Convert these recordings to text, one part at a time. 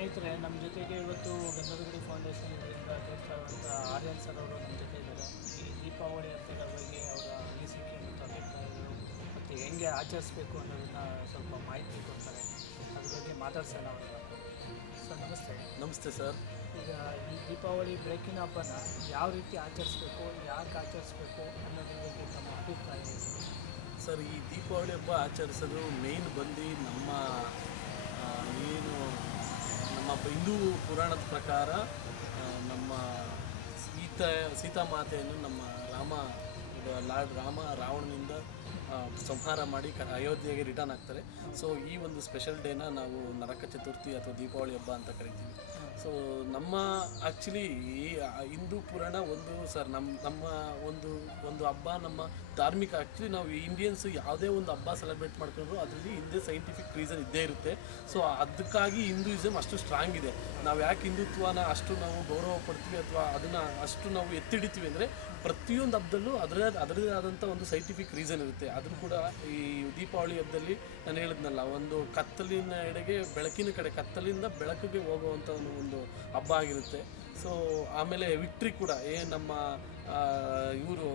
ಸ್ನೇಹಿತರೆ, ನಮ್ಮ ಜೊತೆಗೆ ಇವತ್ತು ಗಂಧದಗುಡಿ ಫೌಂಡೇಶನ್ ಇದರಿಂದ ಅಧ್ಯಕ್ಷ ಆದಂಥ ಆರ್ಯನ್ ಸರ್ ಅವರು ನಮ್ಮ ಜೊತೆ ಇದ್ದಾರೆ. ಈ ದೀಪಾವಳಿ ಹಬ್ಬದ ಬಗ್ಗೆ ಅವರ ಅನಿಸಿಕೆ ಮತ್ತು ಅಭಿಪ್ರಾಯಗಳು ಮತ್ತು ಹೆಂಗೆ ಆಚರಿಸಬೇಕು ಅನ್ನೋದನ್ನು ಸ್ವಲ್ಪ ಮಾಹಿತಿ ಕೊಡ್ತಾರೆ. ಅದ್ರ ಬಗ್ಗೆ ಮಾತಾಡ್ಸೋಣ ಅವರನ್ನ. ಸರ್ ನಮಸ್ತೆ. ನಮಸ್ತೆ ಸರ್. ಈಗ ಈ ದೀಪಾವಳಿ ಬೆಳಕಿನ ಹಬ್ಬನ ಯಾವ ರೀತಿ ಆಚರಿಸ್ಬೇಕು, ಯಾಕೆ ಆಚರಿಸ್ಬೇಕು ಅನ್ನೋದ್ರ ಬಗ್ಗೆ ತಮ್ಮ ಅಭಿಪ್ರಾಯ ಇದೆ? ಸರ್, ಈ ದೀಪಾವಳಿ ಹಬ್ಬ ಆಚರಿಸೋದು ಮೇನ್ ಬಂದು ಏನು ನಮ್ಮ ಹಿಂದೂ ಪುರಾಣದ ಪ್ರಕಾರ ನಮ್ಮ ಸೀತಾಮಾತೆಯನ್ನು ನಮ್ಮ ಲಾರ್ಡ್ ರಾಮ ರಾವಣನಿಂದ ಸಂಹಾರ ಮಾಡಿ ಅಯೋಧ್ಯೆಗೆ ರಿಟರ್ನ್ ಆಗ್ತಾರೆ. ಸೊ ಈ ಒಂದು ಸ್ಪೆಷಲ್ ಡೇನ ನಾವು ನರಕ ಚತುರ್ಥಿ ಅಥವಾ ದೀಪಾವಳಿ ಹಬ್ಬ ಅಂತ ಕರಿತೀವಿ. ಸೊ ನಮ್ಮ ಆ್ಯಕ್ಚುಲಿ ಹಿಂದೂ ಪುರಾಣ ನಮ್ಮ ಒಂದು ಹಬ್ಬ, ನಮ್ಮ ಧಾರ್ಮಿಕ ಆ್ಯಕ್ಚುಲಿ ನಾವು ಇಂಡಿಯನ್ಸ್ ಯಾವುದೇ ಒಂದು ಹಬ್ಬ ಸೆಲೆಬ್ರೇಟ್ ಮಾಡ್ಕೊಂಡ್ರು ಅದರಲ್ಲಿ ಹಿಂದೆ ಸೈಂಟಿಫಿಕ್ ರೀಸನ್ ಇದ್ದೇ ಇರುತ್ತೆ. ಸೊ ಅದಕ್ಕಾಗಿ ಹಿಂದೂಯಿಸಮ್ ಅಷ್ಟು ಸ್ಟ್ರಾಂಗ್ ಇದೆ. ನಾವು ಯಾಕೆ ಹಿಂದುತ್ವನ ಅಷ್ಟು ನಾವು ಗೌರವ ಪಡ್ತೀವಿ ಅಥವಾ ಅದನ್ನು ಅಷ್ಟು ನಾವು ಎತ್ತಿಡಿತೀವಿ ಅಂದರೆ ಪ್ರತಿಯೊಂದು ಹಬ್ಬದಲ್ಲೂ ಅದರದೇ ಆದಂಥ ಒಂದು ಸೈಂಟಿಫಿಕ್ ರೀಸನ್ ಇರುತ್ತೆ. ಅದನ್ನು ಕೂಡ ಈ ದೀಪಾವಳಿ ಹಬ್ಬದಲ್ಲಿ ನಾನು ಹೇಳಿದ್ನಲ್ಲ, ಒಂದು ಕತ್ತಲಿನ ಎಡೆಗೆ ಬೆಳಕಿನ ಕಡೆ, ಕತ್ತಲಿಂದ ಬೆಳಕಿಗೆ ಹೋಗುವಂಥ ಒಂದು ಹಬ್ಬ ಆಗಿರುತ್ತೆ. ಸೊ ಆಮೇಲೆ ವಿಕ್ಟ್ರಿ ಕೂಡ ನಮ್ಮ ಇವರು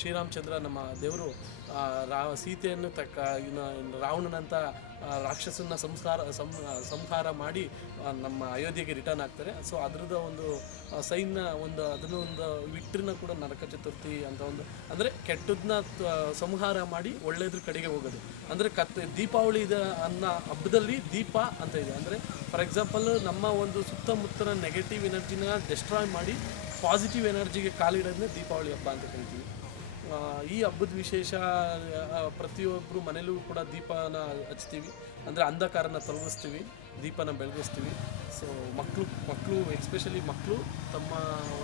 ಶ್ರೀರಾಮಚಂದ್ರ ನಮ್ಮ ದೇವರು ಸೀತೆಯನ್ನು ರಾವಣನಂತ ರಾಕ್ಷಸನ್ನ ಸಂಹಾರ ಮಾಡಿ ನಮ್ಮ ಅಯೋಧ್ಯೆಗೆ ರಿಟರ್ನ್ ಆಗ್ತಾರೆ. ಸೊ ಅದರದ ಒಂದು ಅದನ್ನು ಒಂದು ವಿಕ್ಟ್ರಿನ ಕೂಡ ನರಕ ಚತುರ್ಥಿ ಅಂತ ಅಂದರೆ ಕೆಟ್ಟದನ್ನ ಸಂಹಾರ ಮಾಡಿ ಒಳ್ಳೆಯದ್ರ ಕಡೆಗೆ ಹೋಗೋದು. ಅಂದರೆ ದೀಪಾವಳಿ ಅನ್ನೋ ಹಬ್ಬದಲ್ಲಿ ದೀಪ ಅಂತ ಇದೆ. ಅಂದರೆ ಫಾರ್ ಎಕ್ಸಾಂಪಲ್ ನಮ್ಮ ಒಂದು ಸುತ್ತಮುತ್ತಲ ನೆಗೆಟಿವ್ ಎನರ್ಜಿನ ಡೆಸ್ಟ್ರಾಯ್ ಮಾಡಿ ಪಾಸಿಟಿವ್ ಎನರ್ಜಿಗೆ ಕಾಲಿಡೋದನ್ನೇ ದೀಪಾವಳಿ ಹಬ್ಬ ಅಂತ ಕರಿತೀವಿ. ಈ ಹಬ್ಬದ ವಿಶೇಷ, ಪ್ರತಿಯೊಬ್ಬರು ಮನೇಲೂ ಕೂಡ ದೀಪನ ಹಚ್ತೀವಿ. ಅಂದರೆ ಅಂಧಕಾರನ ತೊಲಗಿಸ್ತೀವಿ, ದೀಪನ ಬೆಳಗಿಸ್ತೀವಿ. ಸೊ ಮಕ್ಕಳು ಎಸ್ಪೆಷಲಿ ಮಕ್ಕಳು ತಮ್ಮ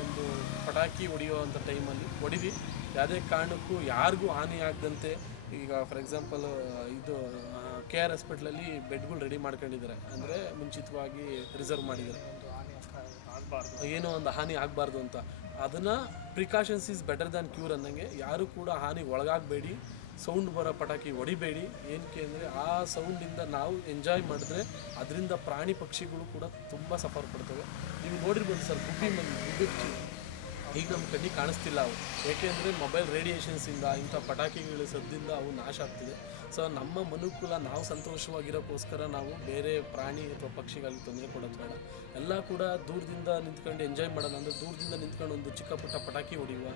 ಒಂದು ಪಟಾಕಿ ಹೊಡೆಯುವಂಥ ಟೈಮಲ್ಲಿ ಹೊಡಿರಿ, ಯಾವುದೇ ಕಾರಣಕ್ಕೂ ಯಾರಿಗೂ ಹಾನಿ ಆಗದಂತೆ. ಈಗ ಫಾರ್ ಎಕ್ಸಾಂಪಲ್ KR ಹಾಸ್ಪಿಟ್ಲಲ್ಲಿ ಬೆಡ್ಗಳು ರೆಡಿ ಮಾಡ್ಕೊಂಡಿದ್ದಾರೆ, ಅಂದರೆ ಮುಂಚಿತವಾಗಿ ರಿಸರ್ವ್ ಮಾಡಿದ್ದಾರೆ, ಏನೋ ಒಂದು ಹಾನಿ ಆಗಬಾರ್ದು ಅಂತ. ಅದನ್ನು precautions is better than cure ಅನ್ನಂಗೆ ಯಾರು ಕೂಡ ಹಾನಿಗೆ ಒಳಗಾಗಬೇಡಿ, ಸೌಂಡ್ ಬರೋ ಪಟಾಕಿ ಹೊಡಿಬೇಡಿ. ಏನಕ್ಕೆ ಅಂದರೆ ಆ ಸೌಂಡಿಂದ ನಾವು ಎಂಜಾಯ್ ಮಾಡಿದ್ರೆ ಅದರಿಂದ ಪ್ರಾಣಿ ಪಕ್ಷಿಗಳು ಕೂಡ ತುಂಬ ಸಫರ್ ಪಡ್ತವೆ. ನೀವು ನೋಡಿರ್ಬೋದು ಸರ್, ಗುಬ್ಬಿ ಈಗ ನಮ್ಮ ಕಣ್ಣಿಗೆ ಕಾಣಿಸ್ತಿಲ್ಲ ಅವು, ಏಕೆಂದರೆ ಮೊಬೈಲ್ ರೇಡಿಯೇಷನ್ಸಿಂದ ಇಂಥ ಪಟಾಕಿಗಳ ಸದ್ದಿಂದ ಅವು ನಾಶ ಆಗ್ತಿದೆ. ಸೊ ನಮ್ಮ ಮನುಕುಲ ನಾವು ಸಂತೋಷವಾಗಿರೋಕ್ಕೋಸ್ಕರ ನಾವು ಬೇರೆ ಪ್ರಾಣಿ ಅಥವಾ ಪಕ್ಷಿಗಳಿಗೆ ತೊಂದರೆ ಕೊಡೋದು ಬೇಡ. ಎಲ್ಲ ಕೂಡ ದೂರದಿಂದ ನಿಂತ್ಕೊಂಡು ಎಂಜಾಯ್ ಮಾಡೋಣ. ಅಂದರೆ ದೂರದಿಂದ ನಿಂತ್ಕೊಂಡು ಒಂದು ಚಿಕ್ಕ ಪುಟ್ಟ ಪಟಾಕಿ ಹೊಡೆಯುವ,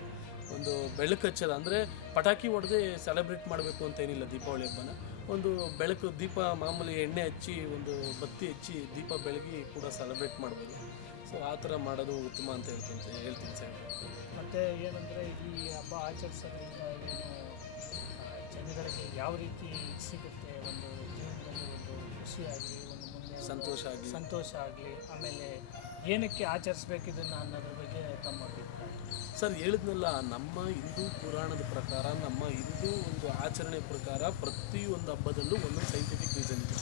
ಒಂದು ಬೆಳಕು ಹಚ್ಚೋದು. ಅಂದರೆ ಪಟಾಕಿ ಹೊಡೆದೇ ಸೆಲೆಬ್ರೇಟ್ ಮಾಡಬೇಕು ಅಂತ ಏನಿಲ್ಲ ದೀಪಾವಳಿ ಹಬ್ಬನ. ಒಂದು ಬೆಳಕು ದೀಪ, ಮಾಮೂಲಿ ಎಣ್ಣೆ ಹಚ್ಚಿ ಒಂದು ಬತ್ತಿ ಹಚ್ಚಿ ದೀಪ ಬೆಳಗಿ ಕೂಡ ಸೆಲೆಬ್ರೇಟ್ ಮಾಡ್ಬೋದು. ಸೊ ಆ ಥರ ಮಾಡೋದು ಉತ್ತಮ ಅಂತ ಹೇಳ್ತೀನಿ ಸರ್. ಮತ್ತು ಏನಂದರೆ ಈ ಹಬ್ಬ ಆಚರಿಸೋದ್ರಿಂದ ಏನು ಜನಗಳಿಗೆ ಯಾವ ರೀತಿ ಸಿಗುತ್ತೆ, ಒಂದು ಜೀವನದಲ್ಲಿ ಒಂದು ಖುಷಿಯಾಗಲಿ, ಒಂದು ಮುಂದೆ ಸಂತೋಷ ಆಗಲಿ, ಆಮೇಲೆ ಏನಕ್ಕೆ ಆಚರಿಸ್ಬೇಕು ಇದನ್ನು ಅನ್ನೋದ್ರ ಬಗ್ಗೆ ತಮ್ಮ ಅಭಿಪ್ರಾಯ? ಸರ್, ಹೇಳಿದ್ನಲ್ಲ, ನಮ್ಮ ಹಿಂದೂ ಪುರಾಣದ ಪ್ರಕಾರ, ನಮ್ಮ ಹಿಂದೂ ಒಂದು ಆಚರಣೆ ಪ್ರಕಾರ ಪ್ರತಿಯೊಂದು ಹಬ್ಬದಲ್ಲೂ ಒಂದು ಸೈಂಟಿಫಿಕ್ ರೀಸನ್ ಇದೆ.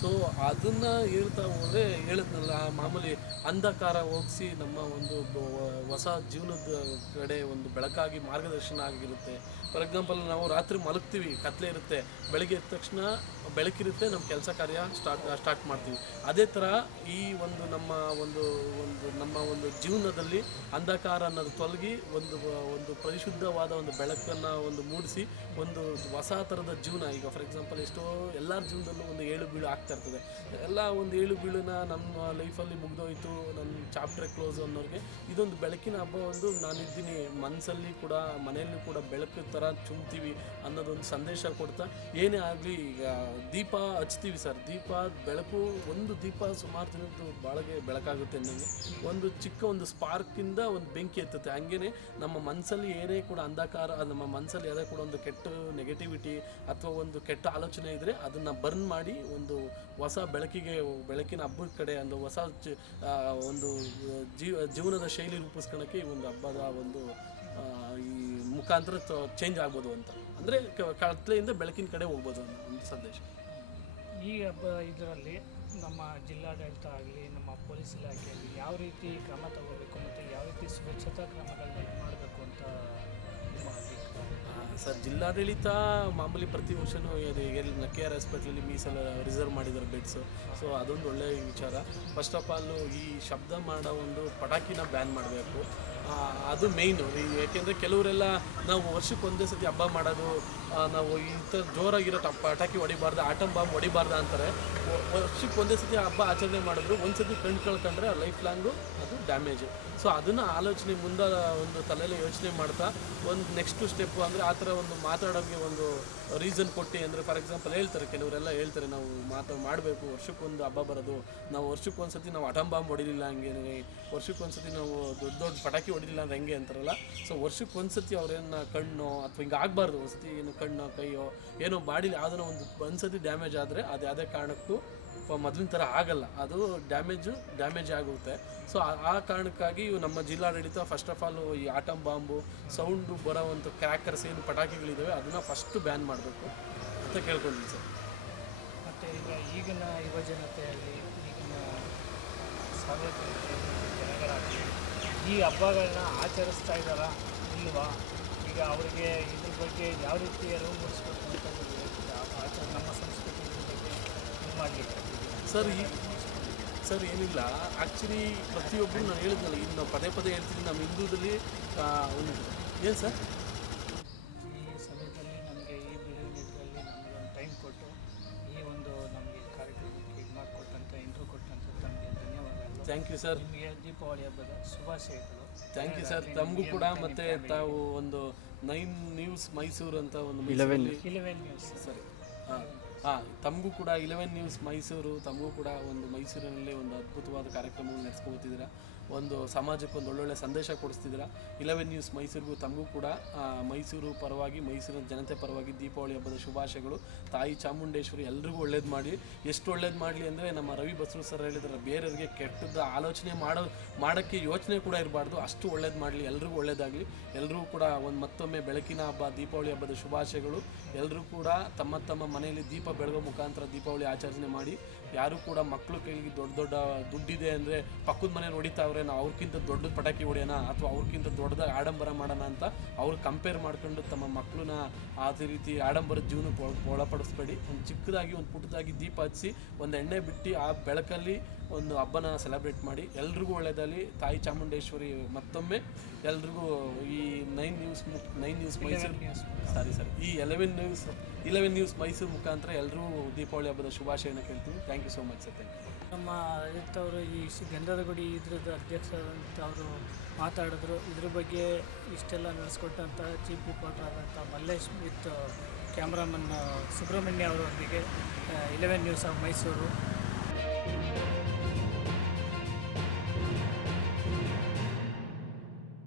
ಸೊ ಅದನ್ನು ಹೇಳ್ತಾ ಹೋದರೆ ಹೇಳಿದ್ನಲ್ಲ, ಮಾಮೂಲಿ ಅಂಧಕಾರ ಹೋಗಿಸಿ ನಮ್ಮ ಒಂದು ಹೊಸ ಜೀವನದ ಕಡೆ ಒಂದು ಬೆಳಕಾಗಿ ಮಾರ್ಗದರ್ಶನ ಆಗಿರುತ್ತೆ. ಫಾರ್ ಎಕ್ಸಾಂಪಲ್, ನಾವು ರಾತ್ರಿ ಮಲಗ್ತೀವಿ, ಕತ್ಲೆ ಇರುತ್ತೆ, ಬೆಳಗ್ಗೆ ಎದ್ದ ತಕ್ಷಣ ಬೆಳಕಿರುತ್ತೆ, ನಮ್ಮ ಕೆಲಸ ಕಾರ್ಯ ಸ್ಟಾರ್ಟ್ ಮಾಡ್ತೀವಿ. ಅದೇ ಥರ ಈ ಒಂದು ನಮ್ಮ ಒಂದು ಜೀವನದಲ್ಲಿ ಅಂಧಕಾರ ಅನ್ನೋದು ತೊಲಗಿ ಒಂದು ಪರಿಶುದ್ಧವಾದ ಒಂದು ಬೆಳಕನ್ನು ಒಂದು ಮೂಡಿಸಿ ಒಂದು ಹೊಸ ಥರದ ಜೀವನ. ಈಗ ಫಾರ್ ಎಕ್ಸಾಂಪಲ್, ಎಲ್ಲರ ಜೀವನದಲ್ಲೂ ಒಂದು ಏಳು ಬೀಳು ಆಗ್ತಾ ಇರ್ತದೆ. ಎಲ್ಲ ಒಂದು ಏಳು ಬೀಳನ್ನ ನಮ್ಮ ಲೈಫಲ್ಲಿ ಮುಗಿದೋಯ್ತು, ನನ್ನ ಚಾಪ್ಟರ್ ಕ್ಲೋಸ್ ಅನ್ನೋರಿಗೆ ಇದೊಂದು ಬೆಳಕಿನ ಹಬ್ಬ. ನಾನಿದ್ದೀನಿ ಮನಸ್ಸಲ್ಲಿ ಕೂಡ, ಮನೆಯಲ್ಲೂ ಕೂಡ ಬೆಳಕು ಥರ ಚುಮ್ತೀವಿ ಅನ್ನೋದೊಂದು ಸಂದೇಶ ಕೊಡ್ತಾ, ಏನೇ ಆಗಲಿ ಈಗ ದೀಪ ಹಚ್ತೀವಿ ಸರ್. ದೀಪ ಬೆಳಕು, ಒಂದು ದೀಪ ಸುಮಾರು ದಿನದ್ದು ಬಾಳಿಗೆ ಬೆಳಕಾಗುತ್ತೆ ಅನ್ನಂಗೆ. ಒಂದು ಚಿಕ್ಕ ಒಂದು ಸ್ಪಾರ್ಕಿಂದ ಒಂದು ಬೆಂಕಿ ಎತ್ತುತ್ತೆ. ಹಂಗೇ ನಮ್ಮ ಮನಸ್ಸಲ್ಲಿ ಏನೇ ಕೂಡ ಅಂಧಕಾರ, ನಮ್ಮ ಮನಸ್ಸಲ್ಲಿ ಯಾವುದೇ ಕೂಡ ಒಂದು ಕೆಟ್ಟ ನೆಗೆಟಿವಿಟಿ ಅಥವಾ ಒಂದು ಕೆಟ್ಟ ಆಲೋಚನೆ ಇದ್ದರೆ ಅದನ್ನು ಬರ್ನ್ ಮಾಡಿ ಒಂದು ಹೊಸ ಬೆಳಕಿನ ಹಬ್ಬದ ಕಡೆ ಒಂದು ಹೊಸ ಒಂದು ಜೀವನದ ಶೈಲಿ ರೂಪಿಸ್ಕೊಳ್ಳೋಕ್ಕೆ ಈ ಒಂದು ಹಬ್ಬದ ಒಂದು ಈ ಮುಖಾಂತರ ಚೇಂಜ್ ಆಗ್ಬೋದು ಅಂತ. ಅಂದರೆ ಕತ್ಲೆಯಿಂದ ಬೆಳಕಿನ ಕಡೆ ಹೋಗ್ಬೋದು ಅನ್ನೋ ಒಂದು ಸಂದೇಶ. ಈ ಹಬ್ಬ ಇದರಲ್ಲಿ ನಮ್ಮ ಜಿಲ್ಲಾಡಳಿತ ಆಗಲಿ, ನಮ್ಮ ಪೊಲೀಸ್ ಇಲಾಖೆಯಲ್ಲಿ ಯಾವ ರೀತಿ ಕ್ರಮ ತಗೋಬೇಕು ಮತ್ತು ಯಾವ ರೀತಿ ಸ್ವಚ್ಛತಾ ಕ್ರಮಗಳನ್ನ ಮಾಡಬೇಕು ಅಂತ ನಿಮ್ಮ ಅಭಿಪ್ರಾಯ? ಸರ್, ಜಿಲ್ಲಾಡಳಿತ ಮಾಮೂಲಿ ಪ್ರತಿ ವರ್ಷವೂ ಎಲ್ಲಿ ಕೆ ಆರ್ ಹಾಸ್ಪಿಟ್ಲಲ್ಲಿ ಮೀಸಲು ರಿಸರ್ವ್ ಮಾಡಿದ್ದಾರೆ ಬೆಡ್ಸು. ಸೊ ಅದೊಂದು ಒಳ್ಳೆಯ ವಿಚಾರ. ಫಸ್ಟ್ ಆಫ್ ಆಲು ಈ ಶಬ್ದ ಮಾಡೋ ಒಂದು ಪಟಾಕಿನ ಬ್ಯಾನ್ ಮಾಡಬೇಕು, ಅದು ಮೇಯ್ನು. ಯಾಕೆಂದರೆ ಕೆಲವರೆಲ್ಲ ನಾವು ವರ್ಷಕ್ಕೆ ಒಂದೇ ಸತಿ ಹಬ್ಬ ಮಾಡೋದು, ನಾವು ಈ ಥರ ಜೋರಾಗಿರೋ ಪಟಾಕಿ ಹೊಡಿಬಾರ್ದು, ಆಟಮ್ ಬಾಂಬ್ ಹೊಡಿಬಾರ್ದು ಅಂತಾರೆ. ವರ್ಷಕ್ಕೆ ಒಂದೇ ಸತಿ ಹಬ್ಬ ಆಚರಣೆ ಮಾಡಿದ್ರು ಒಂದು ಸತಿ ಕಣ್ಣು ಕಳ್ಕೊಂಡ್ರೆ ಲೈಫ್ ಲಾಂಗು ಅದು ಡ್ಯಾಮೇಜು. ಸೊ ಅದನ್ನು ಆಲೋಚನೆ ಮುಂದೆ ಒಂದು ತಲೆಯಲ್ಲಿ ಯೋಚನೆ ಮಾಡ್ತಾ ಒಂದು ನೆಕ್ಸ್ಟು ಸ್ಟೆಪ್ಪು ಅಂದರೆ ಆ ಥರ ಒಂದು ಮಾತಾಡೋಕ್ಕೆ ಒಂದು ರೀಸನ್ ಕೊಟ್ಟು, ಅಂದರೆ ಫಾರ್ ಎಕ್ಸಾಂಪಲ್ ಹೇಳ್ತಾರೆ, ಕೆಲವರೆಲ್ಲ ಹೇಳ್ತಾರೆ ನಾವು ಮಾಡಬೇಕು, ವರ್ಷಕ್ಕೊಂದು ಹಬ್ಬ ಬರೋದು, ನಾವು ವರ್ಷಕ್ಕೊಂದು ಸತಿ ನಾವು ಆಟಮ್ ಬಾಂಬ್ ಹೊಡಿಲಿಲ್ಲ ಹಂಗೆ, ವರ್ಷಕ್ಕೊಂದು ಸತಿ ನಾವು ದೊಡ್ಡ ದೊಡ್ಡ ಪಟಾಕಿ ಹೊಡಿಲಿಲ್ಲ ಅಂದ್ರೆ ಹೆಂಗೆ ಅಂತಾರಲ್ಲ. ಸೊ ವರ್ಷಕ್ಕೊಂದು ಸತಿ ಅವ್ರೇನು ಕಣ್ಣು ಅಥವಾ ಹಿಂಗೆ ಆಗಬಾರ್ದು, ಒಂದು ಸತಿ ಏನು ಕಣ್ಣು ಕೈಯೋ ಏನೋ ಬಾಡಿಲಿ ಯಾವುದೋ ಒಂದು ಸತಿ ಡ್ಯಾಮೇಜ್ ಆದರೆ ಅದು ಯಾವುದೇ ಕಾರಣಕ್ಕೂ ಮೊದಲಿನ ಥರ ಆಗಲ್ಲ, ಅದು ಡ್ಯಾಮೇಜ್ ಆಗುತ್ತೆ. ಸೊ ಆ ಕಾರಣಕ್ಕಾಗಿ ನಮ್ಮ ಜಿಲ್ಲಾಡಳಿತ ಫಸ್ಟ್ ಆಫ್ ಆಲ್ ಈ ಆಟಮ್ ಬಾಂಬು ಸೌಂಡು ಬರೋವಂಥ ಕ್ರ್ಯಾಕರ್ಸ್ ಏನು ಪಟಾಕಿಗಳಿದ್ದಾವೆ ಅದನ್ನು ಫಸ್ಟು ಬ್ಯಾನ್ ಮಾಡಬೇಕು ಅಂತ ಕೇಳ್ಕೊಂಡಿದ್ದೀನಿ ಸರ್. ಮತ್ತು ಈಗಿನ ಯುವಜನತೆಯಲ್ಲಿ, ಈಗಿನ ಸಾರ್ವಜನಿಕ ಜನಗಳಾಗಲಿ ಈ ಹಬ್ಬಗಳನ್ನ ಆಚರಿಸ್ತಾ ಇದ್ದಾರಾ ಇಲ್ವಾ? ಈಗ ಅವರಿಗೆ ಇದ್ರ ಬಗ್ಗೆ ಯಾವ ರೀತಿ ಅರಿವು ಮೂಡಿಸ್ಬೇಕು ಅಂತ ನಮ್ಮ ಸಂಸ್ಕೃತಿ ಬಗ್ಗೆ ಇದು ಮಾಡಲಿಕ್ಕೆ ಸರ್ ಏನಿಲ್ಲ, ಆ್ಯಕ್ಚುಲಿ ಪ್ರತಿಯೊಬ್ಬರು ನಾನು ಹೇಳಿದ್ನಲ್ಲ, ಇನ್ನು ಪದೇ ಹೇಳ್ತೀನಿ, ನಮ್ಮ ಹಿಂದೂದಲ್ಲಿ ಒಂದು ಏನು ಸರ್, ಈ ಸಮಯದಲ್ಲಿ ನಮಗೆ ಈ ಬಿಡುವಿನ ಇದರಲ್ಲಿ ನಮಗೆ ಒಂದು ಟೈಮ್ ಕೊಟ್ಟು ಈ ಒಂದು ನಮಗೆ ಕಾರ್ಯಕ್ರಮಕ್ಕೆ ಇದು ಮಾಡಿಕೊಟ್ಟಂಥ ಇಂಟ್ರೂ ಕೊಟ್ಟಂಥ ತಮಗೆ ಧನ್ಯವಾದಗಳು. Thank you sir. ನಿಮಗೆ ದೀಪಾವಳಿ ಹಬ್ಬದ ಶುಭಾಶಯಗಳು. Thank you sir. ತಮಗೂ ಕೂಡ, ಮತ್ತು ತಾವು ಒಂದು 9 ನ್ಯೂಸ್ ಮೈಸೂರು ಅಂತ ಒಂದು 11 ನ್ಯೂಸ್ ಸರಿ ತಮಗೂ ಕೂಡ 11 ನ್ಯೂಸ್ ಮೈಸೂರು, ತಮಗೂ ಕೂಡ ಒಂದು ಮೈಸೂರಿನಲ್ಲಿ ಒಂದು ಅದ್ಭುತವಾದ ಕಾರ್ಯಕ್ರಮವನ್ನು ನಡೆಸ್ಕೊಳ್ತಿದ್ದೀರಾ, ಒಂದು ಸಮಾಜಕ್ಕೆ ಒಂದು ಒಳ್ಳೊಳ್ಳೆ ಸಂದೇಶ ಕೊಡಿಸ್ತಿದ್ದೀರಾ. 11 ನ್ಯೂಸ್ ಮೈಸೂರಿಗೂ ತಮಗೂ ಕೂಡ ಮೈಸೂರು ಪರವಾಗಿ, ಮೈಸೂರಿನ ಜನತೆ ಪರವಾಗಿ ದೀಪಾವಳಿ ಹಬ್ಬದ ಶುಭಾಶಯಗಳು. ತಾಯಿ ಚಾಮುಂಡೇಶ್ವರಿ ಎಲ್ರಿಗೂ ಒಳ್ಳೇದು ಮಾಡಿ, ಎಷ್ಟು ಒಳ್ಳೇದು ಮಾಡಲಿ ಅಂದರೆ ನಮ್ಮ ರವಿ ಬಸರು ಸರ್ ಹೇಳಿದ್ರೆ, ಬೇರೆಯವ್ರಿಗೆ ಕೆಟ್ಟದ್ದು ಆಲೋಚನೆ ಮಾಡೋಕ್ಕೆ ಯೋಚನೆ ಕೂಡ ಇರಬಾರ್ದು, ಅಷ್ಟು ಒಳ್ಳೇದು ಮಾಡಲಿ, ಎಲ್ರಿಗೂ ಒಳ್ಳೇದಾಗಲಿ. ಎಲ್ಲರೂ ಕೂಡ ಒಂದು ಮತ್ತೊಮ್ಮೆ ಬೆಳಕಿನ ಹಬ್ಬ ದೀಪಾವಳಿ ಹಬ್ಬದ ಶುಭಾಶಯಗಳು. ಎಲ್ಲರೂ ಕೂಡ ತಮ್ಮ ಮನೆಯಲ್ಲಿ ದೀಪ ಬೆಳಗೋ ಮುಖಾಂತರ ದೀಪಾವಳಿ ಆಚರಣೆ ಮಾಡಿ. ಯಾರು ಕೂಡ ಮಕ್ಕಳು ಕೈಗೆ ದೊಡ್ಡ ದುಡ್ಡಿದೆ ಅಂದರೆ ಪಕ್ಕದ ಮನೇಲಿ ಹೊಡಿತಾವ್ರೆ, ನಾವು ಅವ್ರಿಗಿಂತ ದೊಡ್ಡ ಪಟಾಕಿ ಹೊಡೆಯೋಣ ಅಥವಾ ಅವ್ರಿಗಿಂತ ದೊಡ್ಡದಾಗಿ ಆಡಂಬರ ಮಾಡೋಣ ಅಂತ ಅವ್ರು ಕಂಪೇರ್ ಮಾಡ್ಕೊಂಡು ತಮ್ಮ ಮಕ್ಕಳನ್ನ ಅದೇ ರೀತಿ ಆಡಂಬರದ ಜೀವನಕ್ಕೆ ಒಳಪಡಿಸ್ಬೇಡಿ. ಒಂದು ಚಿಕ್ಕದಾಗಿ ಒಂದು ಪುಟ್ಟದಾಗಿ ದೀಪ ಹಚ್ಚಿ ಒಂದು ಎಣ್ಣೆ ಬಿಟ್ಟು ಆ ಬೆಳಕಲ್ಲಿ ಒಂದು ಹಬ್ಬನ ಸೆಲೆಬ್ರೇಟ್ ಮಾಡಿ. ಎಲ್ರಿಗೂ ಒಳ್ಳೆಯದಲ್ಲಿ. ತಾಯಿ ಚಾಮುಂಡೇಶ್ವರಿ ಮತ್ತೊಮ್ಮೆ ಎಲ್ರಿಗೂ ಈ 9 ನ್ಯೂಸ್ ಮೈಸೂರು ಈ 11 ನ್ಯೂಸ್ ಮೈಸೂರು ಮುಖಾಂತರ ಎಲ್ಲರೂ ದೀಪಾವಳಿ ಹಬ್ಬದ ಶುಭಾಶಯನ ಕೇಳ್ತೀವಿ. Thank you so much sir. Thank you. ನಮ್ಮ ರಜಿತ್ ಅವರು ಈ ಗಂಧದ ಗುಡಿ ಇದ್ರದ್ದು ಅಧ್ಯಕ್ಷರಂತ ಅವರು ಮಾತಾಡಿದ್ರು. ಇದ್ರ ಬಗ್ಗೆ ಇಷ್ಟೆಲ್ಲ ನಡೆಸ್ಕೊಟ್ಟಂಥ ಚೀಫ್ ರಿಪೋರ್ಟರ್ ಆದಂಥ ಮಲ್ಲೇಶ್ ವಿತ್ ಕ್ಯಾಮ್ರಾಮನ್ ಸುಬ್ರಹ್ಮಣ್ಯ ಅವರೊಂದಿಗೆ 11 ನ್ಯೂಸ್ ಆಫ್ ಮೈಸೂರು.